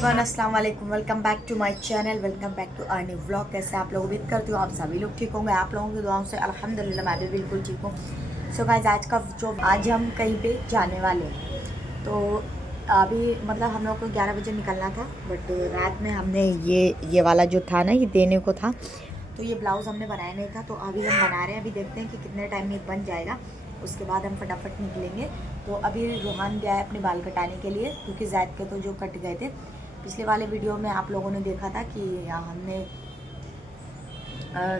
Everyone, अस्सलाम वालेकुम। Welcome back to my channel, welcome back to our new vlog. कैसे आप लोग? उम्मीद करती हूँ आप सभी लोग ठीक होंगे। आप लोगों की दुआओं से अल्हम्दुलिल्लाह मैं भी बिल्कुल ठीक हूँ। सो गाइस, आज हम कहीं पे जाने वाले हैं। तो अभी मतलब हम लोग को 11 बजे निकलना था, बट रात में हमने ये वाला जो था ना, ये देने को था, तो ये ब्लाउज़ हमने बनाया नहीं था। तो अभी हम बना रहे हैं। अभी देखते हैं कि कितने टाइम में बन जाएगा, उसके बाद हम फटाफट निकलेंगे। तो अभी रोहान गया है अपने बाल कटाने के लिए, क्योंकि जैद के तो जो कट गए थे। पिछले वाले वीडियो में आप लोगों ने देखा था कि यहाँ हमने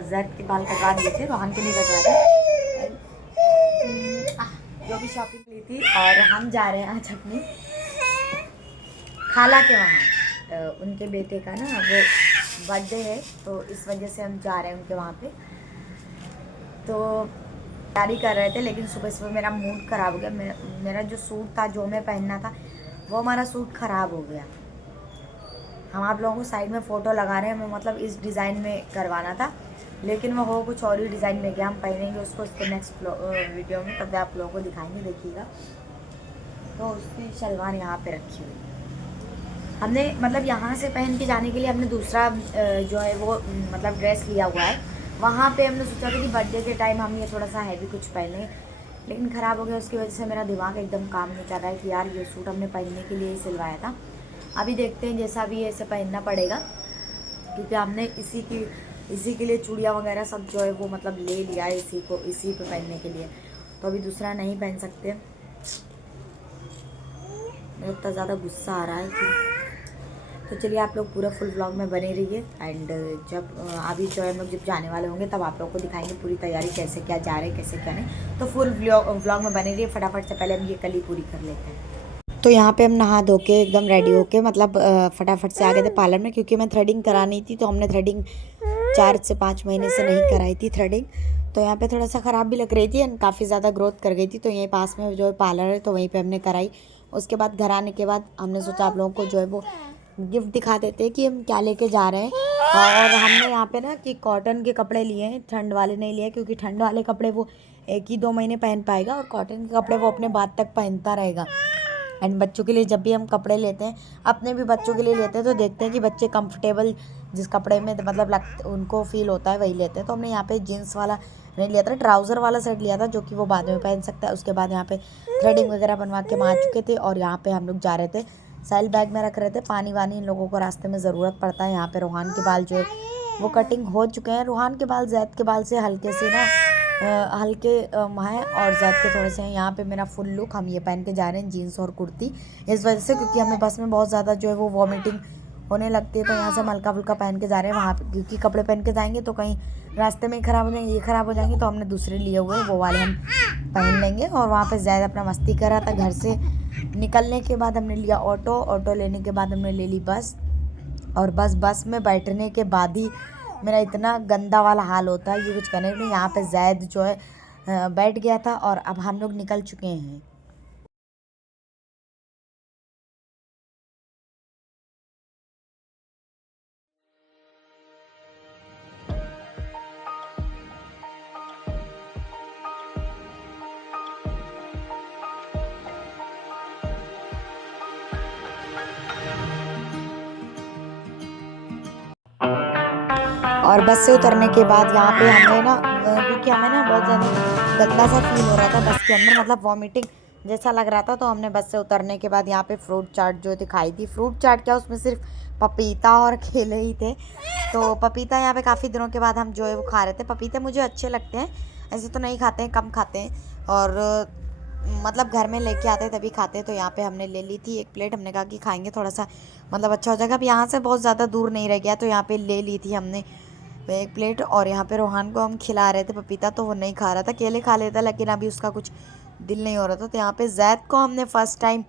जैद के बाल कटवा दिए थे, रोहान के नहीं कटवाए थे। जो भी शॉपिंग ली थी, और हम जा रहे हैं आज अपनी खाला के वहाँ। उनके बेटे का ना वो बर्थडे है, तो इस वजह से हम जा रहे हैं उनके वहाँ पे। तो तैयारी कर रहे थे, लेकिन सुबह सुबह मेरा मूड ख़राब हो गया। मेरा जो सूट था, जो मैं पहनना था, वो हमारा सूट ख़राब हो गया। हम आप लोगों को साइड में फ़ोटो लगा रहे हैं, हमें मतलब इस डिज़ाइन में करवाना था, लेकिन वो हो कुछ और ही डिज़ाइन में गया। हम पहनेंगे उसको इसके नेक्स्ट वीडियो में, तब आप लोगों को दिखाएंगे, देखिएगा। तो उसकी शलवार यहाँ पे रखी हुई हमने, मतलब यहाँ से पहन के जाने के लिए हमने दूसरा जो है वो मतलब ड्रेस लिया हुआ है। वहाँ पे हमने सोचा था कि बर्थडे के टाइम हम ये थोड़ा सा हैवी कुछ पहने, लेकिन ख़राब हो गया। उसकी वजह से मेरा दिमाग एकदम काम नहीं कर रहा है कि यार ये सूट हमने पहनने के लिए ही सिलवाया था। अभी देखते हैं, जैसा भी ऐसे पहनना पड़ेगा, क्योंकि हमने इसी के लिए चूड़ियाँ वगैरह सब जो है वो मतलब ले लिया है इसी पे पहनने के लिए। तो अभी दूसरा नहीं पहन सकते। मेरे इतना ज़्यादा गुस्सा आ रहा है कि तो चलिए, आप लोग पूरा फुल व्लॉग में बने रहिए। एंड जब अभी जो है हम लोग जब जाने वाले होंगे, तब आप लोग को दिखाएंगे पूरी तैयारी, कैसे क्या जा रहे हैं, कैसे क्या नहीं। तो फुल व्लॉग में बने रहिए। फटाफट से पहले हम ये कली पूरी कर लेते हैं। तो यहाँ पे हम नहा धो के एकदम रेडी होके मतलब फटाफट से आ गए थे पार्लर में, क्योंकि मैं थ्रेडिंग करानी थी। तो हमने थ्रेडिंग 4 से 5 महीने से नहीं कराई थी थ्रेडिंग। तो यहाँ पे थोड़ा सा ख़राब भी लग रही थी एंड काफ़ी ज़्यादा ग्रोथ कर गई थी। तो यहीं पास में जो है पार्लर है, तो वहीं पे हमने कराई। उसके बाद घर आने के बाद हमने सोचा आप लोगों को जो है वो गिफ्ट दिखा देते हैं कि हम क्या लेके जा रहे हैं। और हमने यहाँ पे ना कि कॉटन के कपड़े लिए हैं, ठंड वाले नहीं लिए, क्योंकि ठंड वाले कपड़े वो 1 ही 2 महीने पहन पाएगा, और कॉटन के कपड़े वो अपने बाद तक पहनता रहेगा। एंड बच्चों के लिए जब भी हम कपड़े लेते हैं, अपने भी बच्चों के लिए लेते हैं, तो देखते हैं कि बच्चे कंफर्टेबल जिस कपड़े में मतलब उनको फील होता है वही लेते हैं। तो हमने यहाँ पे जीन्स वाला नहीं लिया था, ट्राउज़र वाला सेट लिया था, जो कि वो बाद में पहन सकता है। उसके बाद यहाँ पे थ्रेडिंग वगैरह बनवा के हम आ चुके थे, और यहाँ पे हम लोग जा रहे थे, साइल बैग में रख रहे थे पानी वानी। इन लोगों को रास्ते में ज़रूरत पड़ता है। यहाँ पे रूहान के बाल जो है वो कटिंग हो चुके हैं। रूहान के बाल जैद के बाल से हल्के से ना हल्के हैं, और जैद के थोड़े से हैं। यहाँ पे मेरा फुल लुक, हम ये पहन के जा रहे हैं, जीन्स और कुर्ती, इस वजह से क्योंकि हमें बस में बहुत ज़्यादा जो है वो वॉमिटिंग होने लगती है। तो यहाँ से हम हल्का फुल्का पहन के जा रहे हैं वहाँ पे, क्योंकि कपड़े पहन के जाएंगे तो कहीं रास्ते में ही ख़राब हो जाएंगे, ये ख़राब हो जाएंगे। तो हमने दूसरे लिए हुए वो वाले हम पहन लेंगे। और वहाँ पे ज़्यादा अपना मस्ती कर रहा था। घर से निकलने के बाद हमने लिया ऑटो लेने के बाद हमने ले ली बस। और बस में बैठने के बाद ही मेरा इतना गंदा वाला हाल होता है, ये कुछ करने नहीं। यहाँ पे जैद जो है बैठ गया था, और अब हम लोग निकल चुके हैं। और बस से उतरने के बाद यहाँ पे हमें ना क्योंकि हमें ना बहुत ज़्यादा गंदा सा फील हो रहा था बस के अंदर, मतलब वॉमिटिंग जैसा लग रहा था। तो हमने बस से उतरने के बाद यहाँ पे फ्रूट चाट जो दिखाई थी, फ्रूट चाट क्या, उसमें सिर्फ पपीता और केले ही थे। तो पपीता यहाँ पे काफ़ी दिनों के बाद हम जो है वो खा रहे थे। पपीते मुझे अच्छे लगते हैं, ऐसे तो नहीं खाते हैं, कम खाते हैं, और मतलब घर में लेके आते हैं तभी खाते हैं। तो यहाँ पे हमने ले ली थी 1 प्लेट। हमने कहा कि खाएंगे थोड़ा सा मतलब अच्छा हो जाएगा। अब यहाँ से बहुत ज़्यादा दूर नहीं रह गया, तो यहाँ पे ले ली थी हमने 1 प्लेट। और यहाँ पे रोहान को हम खिला रहे थे पपीता, तो वो नहीं खा रहा था, केले खा लेता, लेकिन अभी उसका कुछ दिल नहीं हो रहा था। तो यहाँ पे जैद को हमने फ़र्स्ट टाइम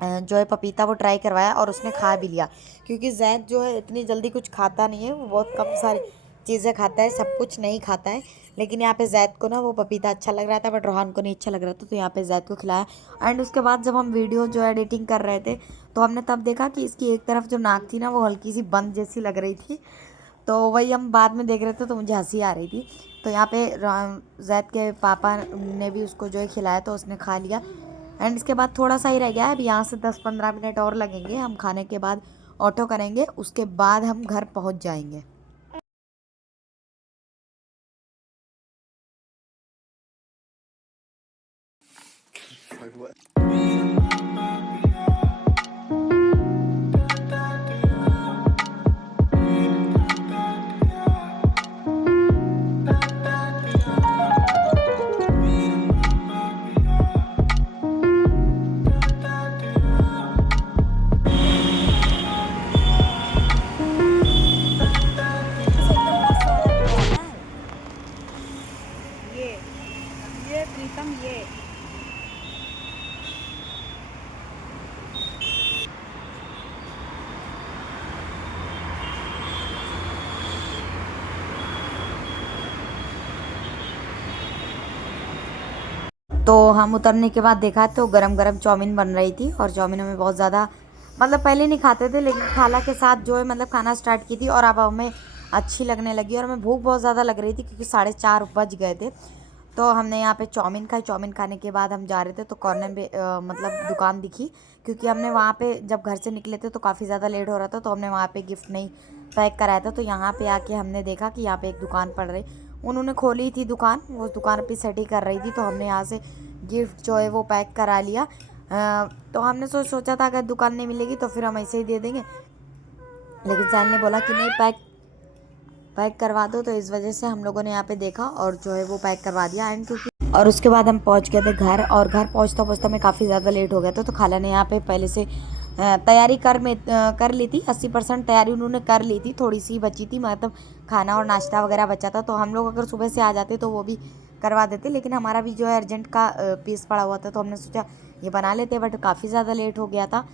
जो है पपीता वो ट्राई करवाया, और उसने खा भी लिया, क्योंकि जैद जो है इतनी जल्दी कुछ खाता नहीं है, वो बहुत कम सारी चीज़ें खाता है, सब कुछ नहीं खाता है। लेकिन यहाँ पे जैद को ना वो पपीता अच्छा लग रहा था, बट रोहान को नहीं अच्छा लग रहा था। तो यहाँ पे जैद को खिलाया। एंड उसके बाद जब हम वीडियो जो एडिटिंग कर रहे थे, तो हमने तब देखा कि इसकी एक तरफ जो नाक थी ना, वो हल्की सी बंद जैसी लग रही थी। तो वही हम बाद में देख रहे थे, तो मुझे हंसी आ रही थी। तो यहाँ पे जैद के पापा ने भी उसको जो है खिलाया, तो उसने खा लिया। एंड इसके बाद थोड़ा सा ही रह गया है, अभी यहाँ से 10-15 मिनट और लगेंगे हम खाने के बाद ऑटो करेंगे, उसके बाद हम घर पहुंच जाएंगे। ये प्रीतम ये तो हम उतरने के बाद देखा तो गरम गरम चाउमीन बन रही थी, और चाउमीन हमें बहुत ज़्यादा मतलब पहले नहीं खाते थे, लेकिन खाला के साथ जो है मतलब खाना स्टार्ट की थी, और अब हमें अच्छी लगने लगी, और हमें भूख बहुत ज़्यादा लग रही थी क्योंकि 4:30 बज गए थे। तो हमने यहाँ पे चाउमीन खाई। चाउमीन खाने के बाद हम जा रहे थे तो कॉर्नर में मतलब दुकान दिखी, क्योंकि हमने वहाँ पे जब घर से निकले थे तो काफ़ी ज़्यादा लेट हो रहा था, तो हमने वहाँ पे गिफ्ट नहीं पैक कराया था। तो यहाँ पे आके हमने देखा कि यहाँ पे एक दुकान पड़ रही, उन्होंने खोली थी दुकान, वो दुकान पे सेटिंग कर रही थी, तो हमने यहाँ से गिफ्ट जो है वो पैक करा लिया। तो हमने सोचा था अगर दुकान नहीं मिलेगी तो फिर हम ऐसे ही दे देंगे, लेकिन साहिल ने बोला कि नहीं पैक करवा दो, तो इस वजह से हम लोगों ने यहाँ पे देखा और जो है वो पैक करवा दिया। एंड क्योंकि और उसके बाद हम पहुँच गए थे घर, और घर पहुँचता पहुँचता मैं काफ़ी ज़्यादा लेट हो गया था। तो खाला ने यहाँ पे पहले से तैयारी कर ली थी, 80% तैयारी उन्होंने कर ली थी, थोड़ी सी बची थी, मतलब खाना और नाश्ता वगैरह बचा था। तो हम लोग अगर सुबह से आ जाते तो वो भी करवा देते, लेकिन हमारा भी जो है अर्जेंट का पीस पड़ा हुआ था, तो हमने सोचा ये बना लेते, बट काफ़ी ज़्यादा लेट हो गया था।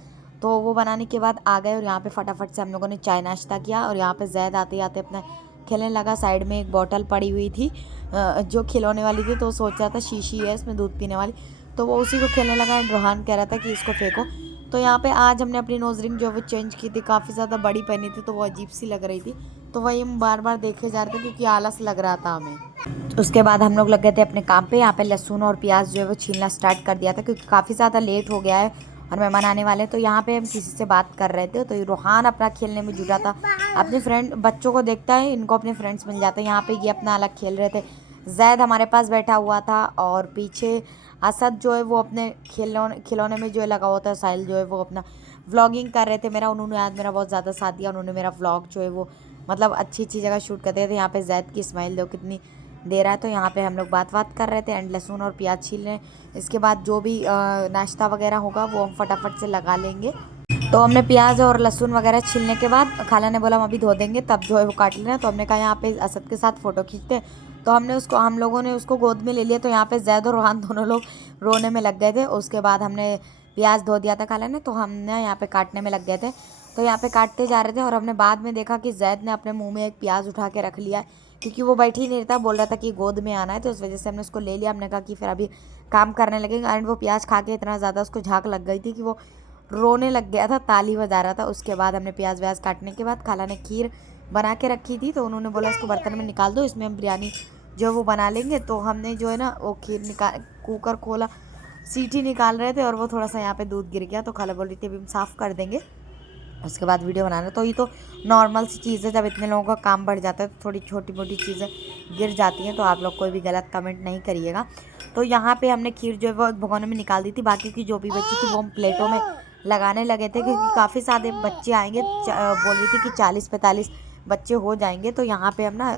तो वो बनाने के बाद आ गए, और यहाँ पे फटाफट से हम लोगों ने चाय नाश्ता किया, और यहाँ पे जैद आते आते अपना खेलने लगा। साइड में एक बॉटल पड़ी हुई थी जो खिलौने वाली थी, तो सोच रहा था शीशी है इसमें दूध पीने वाली, तो वो उसी को खेलने लगा। एंड रोहान कह रहा था कि इसको फेंको। तो यहाँ पे आज हमने अपनी नोज रिंग जो वो चेंज की थी, काफ़ी ज़्यादा बड़ी पहनी थी, तो वो अजीब सी लग रही थी, तो वही हम बार बार देखे जा रहे थे क्योंकि आलस लग रहा था हमें। उसके बाद हम लोग लग गए थे अपने काम पे। यहाँ पे लहसुन और प्याज जो है वो छीलना स्टार्ट कर दिया था, क्योंकि काफ़ी ज़्यादा लेट हो गया है और मेहमान आने वाले हैं। तो यहाँ पे हम किसी से बात कर रहे थे, तो रोहान अपना खेलने में जुटा था, अपने फ्रेंड बच्चों को देखता है, इनको अपने फ्रेंड्स मिल जाते हैं। यहाँ पे ये अपना अलग खेल रहे थे। जैद हमारे पास बैठा हुआ था, और पीछे असद जो है वो अपने खिलौने में जो है लगा हुआ था। साहिल जो है वो अपना व्लॉगिंग कर रहे थे मेरा, उन्होंने आज मेरा बहुत ज़्यादा साथ दिया, उन्होंने मेरा व्लॉग जो है वो मतलब अच्छी अच्छी जगह शूट करते थे। यहाँ पे जैद की स्माइल दो कितनी दे रहा है। तो यहाँ पे हम लोग बात कर रहे थे, एंड लहसुन और प्याज छील रहे हैं। इसके बाद जो भी नाश्ता वगैरह होगा वो हम फटाफट से लगा लेंगे। तो हमने प्याज और लहसुन वगैरह छीलने के बाद खाला ने बोला हम अभी धो देंगे, तब जो है वो काट लेना। तो हमने कहा यहाँ पे असद के साथ फ़ोटो खींचते हैं, तो हम लोगों ने उसको गोद में ले लिया। तो यहाँ पे जैद और रोहान दोनों लोग रोने में लग गए थे। उसके बाद हमने प्याज धो दिया था खाला ने, तो हमने यहाँ पे काटने में लग गए थे। तो यहाँ पे काटते जा रहे थे, और हमने बाद में देखा कि जैद ने अपने मुँह में एक प्याज उठा के रख लिया, क्योंकि वो बैठ ही नहीं रहता, बोल रहा था कि गोद में आना है, तो उस वजह से हमने उसको ले लिया। हमने कहा कि फिर अभी काम करने लगेंगे। एंड वो प्याज खा के इतना ज़्यादा उसको झाग लग गई थी कि वो रोने लग गया था, ताली बजा रहा था। उसके बाद हमने प्याज व्याज काटने के बाद खाला ने खीर बना के रखी थी, तो उन्होंने बोला इसको बर्तन में निकाल दो, इसमें हम बिरयानी जो वो बना लेंगे। तो हमने जो है ना वो खीर निकाल कुकर खोला, सीटी निकाल रहे थे, और वो थोड़ा सा यहाँ पे दूध गिर गया, तो खाला बोल रही थी अभी हम साफ़ कर देंगे, उसके बाद वीडियो बनाना। तो ये तो नॉर्मल सी चीज़ है, जब इतने लोगों का काम बढ़ जाता है तो थोड़ी छोटी मोटी चीज़ें गिर जाती हैं, तो आप लोग कोई भी गलत कमेंट नहीं करिएगा। तो यहाँ पे हमने खीर जो है वो भगोने में निकाल दी थी, बाकी की जो भी बची थी वो हम प्लेटों में लगाने लगे थे, क्योंकि काफ़ी सारे बच्चे आएंगे। बोल रही थी कि 40-45 बच्चे हो जाएंगे। तो यहाँ पे हम ना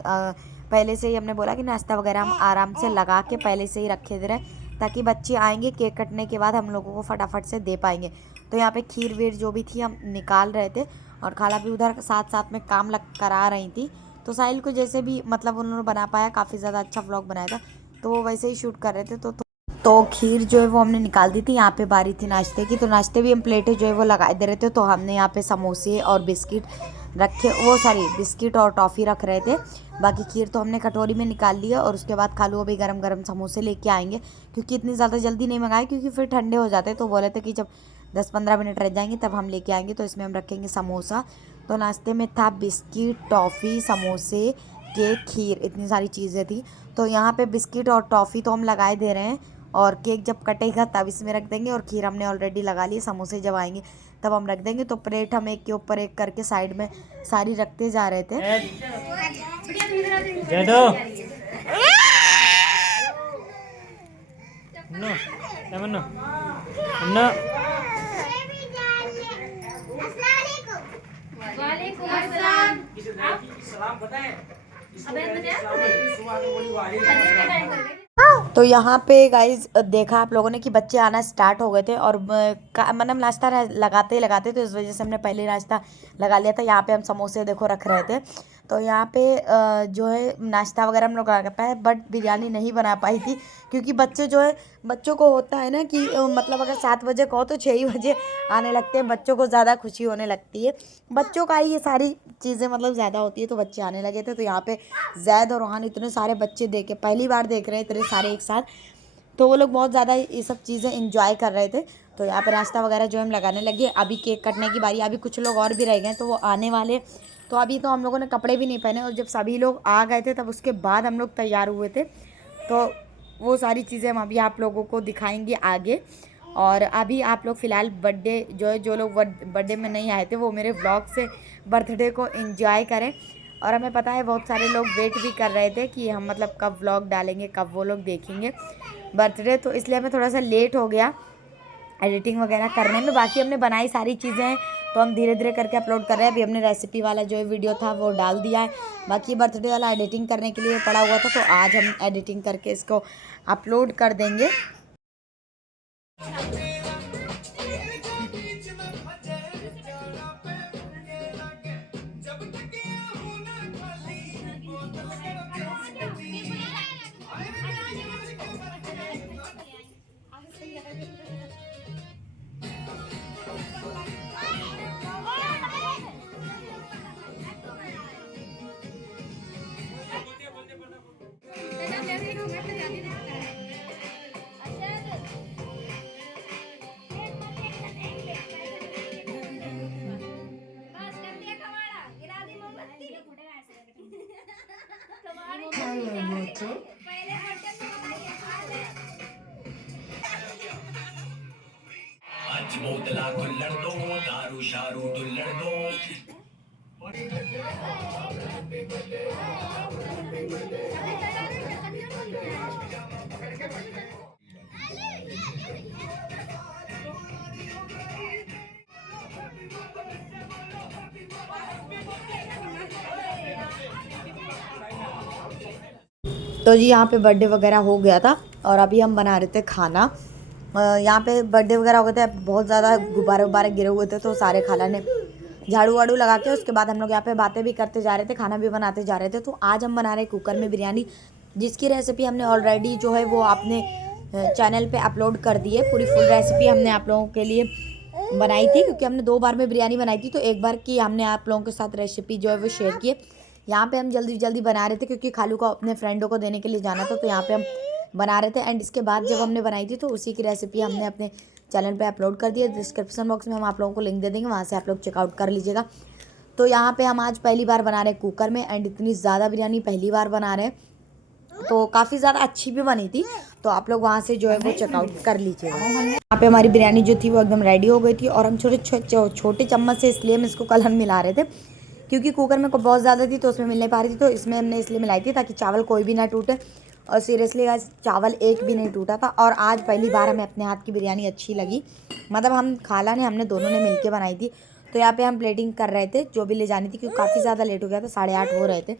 पहले से ही हमने बोला कि नाश्ता वगैरह हम आराम से लगा के पहले से ही रखे दे रहे, ताकि बच्चे आएंगे केक कटने के बाद हम लोगों को फटाफट से दे पाएंगे। तो यहाँ पे खीर वीर जो भी थी हम निकाल रहे थे, और खाला भी उधर साथ साथ में काम करा रही थी। तो साहिल को जैसे भी मतलब उन्होंने बना पाया, काफ़ी ज़्यादा अच्छा व्लॉग बनाया था, तो वो वैसे ही शूट कर रहे थे। तो खीर जो है वो हमने निकाल दी थी। यहाँ पे बारी थी नाश्ते की, तो नाश्ते भी हम प्लेटें जो है वो लगाए दे रहे थे। तो हमने यहाँ पे समोसे और बिस्किट बिस्किट और टॉफ़ी रख रहे थे। बाकी खीर तो हमने कटोरी में निकाल लिया, और उसके बाद खालू अभी गरम गरम समोसे लेके आएंगे, क्योंकि इतनी ज़्यादा जल्दी नहीं मंगाए, क्योंकि फिर ठंडे हो जाते हैं। तो बोले थे कि जब 10-15 मिनट रह जाएंगे तब हम लेके आएंगे, तो इसमें हम रखेंगे समोसा। तो नाश्ते में था बिस्किट, टॉफ़ी, समोसे, केक, खीर, इतनी सारी चीज़ें थी। तो यहाँ पे बिस्किट और टॉफ़ी तो हम लगाए दे रहे हैं, और केक जब कटेगा तब इसमें रख देंगे, और खीर हमने ऑलरेडी लगा ली, समोसे जब आएंगे तब हम रख देंगे। तो प्लेट हम एक के ऊपर एक करके साइड में सारी रखते जा रहे थे। तो यहाँ पे गाइज देखा आप लोगों ने कि बच्चे आना स्टार्ट हो गए थे, और मतलब नाश्ता लगाते ही लगाते, तो इस वजह से हमने पहले नाश्ता लगा लिया था। यहाँ पे हम समोसे देखो रख रहे थे। तो यहाँ पे जो है नाश्ता वगैरह हम लोग लगा पाए, बट बिरयानी नहीं बना पाई थी, क्योंकि बच्चे जो है, बच्चों को होता है ना कि मतलब अगर 7 बजे कहो तो 6 ही बजे आने लगते हैं। बच्चों को ज़्यादा खुशी होने लगती है, बच्चों का ही ये सारी चीज़ें मतलब ज़्यादा होती है। तो बच्चे आने लगे थे, तो यहाँ पे जैद और रोहान इतने सारे बच्चे देखे, पहली बार देख रहे हैं इतने सारे एक साथ, तो वो लोग बहुत ज़्यादा ये सब चीज़ें इंजॉय कर रहे थे। तो यहाँ पे नाश्ता वगैरह जो हम लगाने लगे। अभी केक कटने की बारी, अभी कुछ लोग और भी रह गए तो वो आने वाले। तो अभी तो हम लोगों ने कपड़े भी नहीं पहने, और जब सभी लोग आ गए थे तब उसके बाद हम लोग तैयार हुए थे। तो वो सारी चीज़ें हम अभी आप लोगों को दिखाएंगे आगे। और अभी आप लोग फ़िलहाल बर्थडे जो लोग बर्थडे में नहीं आए थे, वो मेरे व्लॉग से बर्थडे को एंजॉय करें। और हमें पता है बहुत सारे लोग वेट भी कर रहे थे कि हम मतलब कब व्लॉग डालेंगे, कब वो लोग देखेंगे बर्थडे। तो इसलिए हमें थोड़ा सा लेट हो गया एडिटिंग वगैरह करने में। बाकी हमने बनाई सारी चीज़ें हैं, तो हम धीरे धीरे करके अपलोड कर रहे हैं। अभी हमने रेसिपी वाला जो वीडियो था वो डाल दिया है, बाकी बर्थडे वाला एडिटिंग करने के लिए पड़ा हुआ था, तो आज हम एडिटिंग करके इसको अपलोड कर देंगे। बोतला खुल्लड़ दो, दारू शारू दुल्लड़ दो। तो जी यहाँ पे बर्थडे वगैरह हो गया था, और अभी हम बना रहे थे खाना। यहाँ पे बर्थडे वगैरह हो गए थे, बहुत ज़्यादा गुब्बारे गिरे हुए थे, तो सारे खाला ने झाड़ू वाड़ू लगा के उसके बाद हम लोग यहाँ पे बातें भी करते जा रहे थे, खाना भी बनाते जा रहे थे। तो आज हम बना रहे कुकर में बिरयानी, जिसकी रेसिपी हमने ऑलरेडी जो है वो अपने चैनल पे अपलोड कर दी है। पूरी फुल रेसिपी हमने आप लोगों के लिए बनाई थी, क्योंकि हमने 2 बार में बिरयानी बनाई थी, तो एक बार की हमने आप लोगों के साथ रेसिपी जो है वो शेयर की है। यहाँ पे हम जल्दी बना रहे थे, क्योंकि खालू को अपने फ्रेंडों को देने के लिए जाना था, तो यहाँ पे हम बना रहे थे। एंड इसके बाद जब हमने बनाई थी तो उसी की रेसिपी हमने अपने चैनल पे अपलोड कर दी है। डिस्क्रिप्शन बॉक्स में हम आप लोगों को लिंक दे देंगे, वहाँ से आप लोग चेकआउट कर लीजिएगा। तो यहाँ पे हम आज पहली बार बना रहे हैं कुकर में, एंड इतनी ज़्यादा बिरयानी पहली बार बना रहे हैं, तो काफ़ी ज़्यादा अच्छी भी बनी थी। तो आप लोग वहाँ से जो है वो चेकआउट कर लीजिएगा। यहाँ पे हमारी बिरयानी जो थी वो एकदम रेडी हो गई थी, और हम छोटे चम्मच से इसलिए हम इसको कलहन मिला रहे थे, क्योंकि कुकर में बहुत ज़्यादा थी तो उसमें मिल नहीं पा रही थी, तो इसमें हमने इसलिए मिलाई थी ताकि चावल कोई भी ना टूटे। और सीरियसली आज चावल एक भी नहीं टूटा था, और आज पहली बार हमें अपने हाथ की बिरयानी अच्छी लगी। मतलब हम खाला ने हमने दोनों ने मिलके बनाई थी। तो यहाँ पे हम प्लेटिंग कर रहे थे जो भी ले जानी थी, क्योंकि काफ़ी ज़्यादा लेट हो गया था, 8:30 हो रहे थे,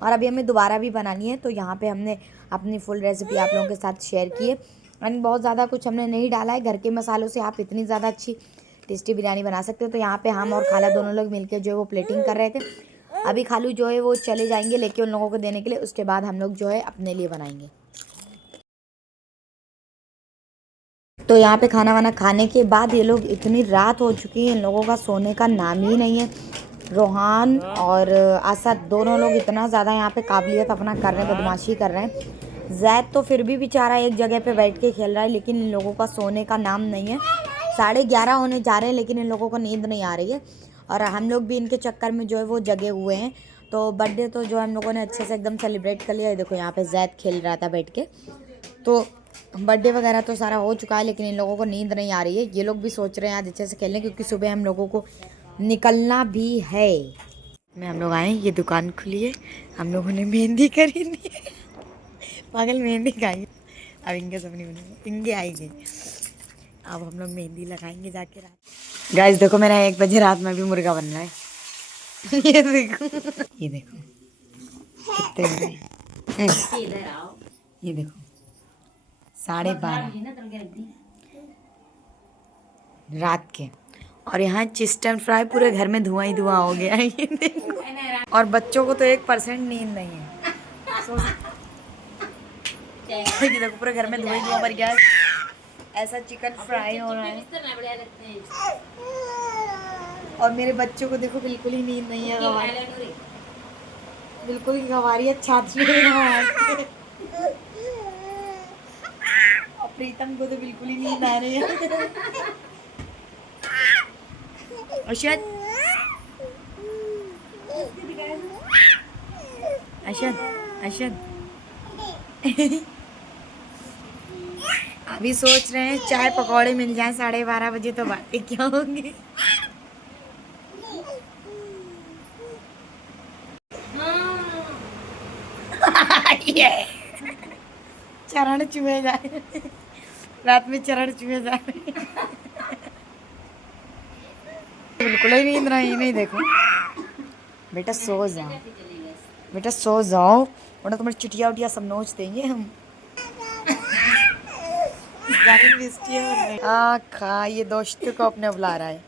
और अभी हमें दोबारा भी बनानी है। तो यहाँ पे हमने अपनी फुल रेसिपी आप लोगों के साथ शेयर की है, एंड बहुत ज़्यादा कुछ हमने नहीं डाला है। घर के मसालों से आप इतनी ज़्यादा अच्छी टेस्टी बिरयानी बना सकते हो। तो यहाँ पे हम और खाला दोनों लोग मिलकर जो है वो प्लेटिंग कर रहे थे। अभी खालू जो है वो चले जाएंगे लेके उन लोगों को देने के लिए, उसके बाद हम लोग जो है अपने लिए बनाएंगे। तो यहाँ पे खाना वाना खाने के बाद ये लोग, इतनी रात हो चुकी है, इन लोगों का सोने का नाम ही नहीं है। रोहान और असद दोनों लोग इतना ज़्यादा यहाँ पे काबिलियत अपना कर रहे हैं, बदमाशी कर रहे हैं। जैद तो फिर भी बेचारा एक जगह पे बैठ के खेल रहा है, लेकिन इन लोगों का सोने का नाम नहीं है। 11:30 होने जा रहे हैं, लेकिन इन लोगों को नींद नहीं आ रही है, और हम लोग भी इनके चक्कर में जो है वो जगे हुए हैं। तो बर्थडे तो जो हम लोगों ने अच्छे से एकदम सेलिब्रेट कर लिया है। देखो यहाँ पे जैद खेल रहा था बैठ के, तो बर्थडे वगैरह तो सारा हो चुका है, लेकिन इन लोगों को नींद नहीं आ रही है। ये लोग भी सोच रहे हैं आज अच्छे से खेलने, क्योंकि सुबह हम लोगों को निकलना भी है। मैं हम लोग आए, ये दुकान खुली है, हम लोगों ने मेहंदी खरीदी है। पागल मेहंदी खाई। अब इनके सब नहीं बनेंगे, इनके आएंगे। अब हम लोग मेहंदी लगाएंगे जाके रात। गाइस देखो, मेरा 1 बजे रात में भी मुर्गा बन रहा है। ये देखो, ये देखो कितने बड़े हैं। ये देखो 12:30 रात के। और यहाँ चिकन फ्राई, पूरे घर में धुआं ही धुआं हो गया है। ये देखो। और बच्चों को तो 1% नींद नहीं है। ये देखो पूरे घर में धुआं ही धुआं भर गया है। ऐसा चिकन फ्राई हो रहा है। और मेरे बच्चों को देखो बिल्कुल ही नींद नहीं है, बिल्कुल ही गंवारी है छाती में। प्रीतम को तो बिल्कुल ही नींद आ रही है। अशद अशद अशद अभी सोच रहे हैं चाय पकौड़े मिल जाए 12:30 बजे तो बातें क्या होंगी। चरण चुहे जा रहे, रात में चरण चुहे जा रहे। बिल्कुल ही नींद नहीं। नहीं देखो बेटा, सो जाओ बेटा, सो जाओ, वरना तुम्हारी चिटिया उटिया सब नोच देंगे हम। खा, ये दोस्त को अपने बुला रहा है।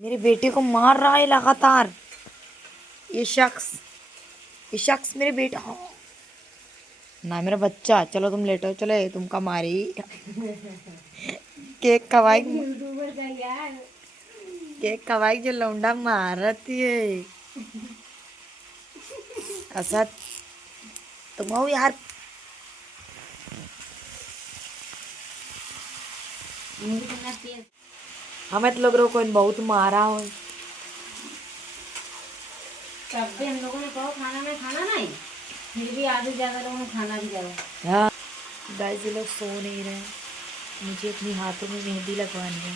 मेरे बेटे को मार रहा है लगातार ये शख्स मेरे बेटा ना, मेरा बच्चा। चलो तुम लेटो, चलो तुमका मारी। केक खवाई जो लौंडा मार रही है। असद तुम आओ यार। हमें तो लग रहा कोई बहुत मारा हो। तब भी हम लोगों ने कहो खाना में खाना नहीं, फिर भी आधे ज्यादा लोगों ने खाना भी ज्यादा। हाँ गाइस, ये लोग सो नहीं रहे। मुझे अपनी हाथों में मेहंदी लगवानी है।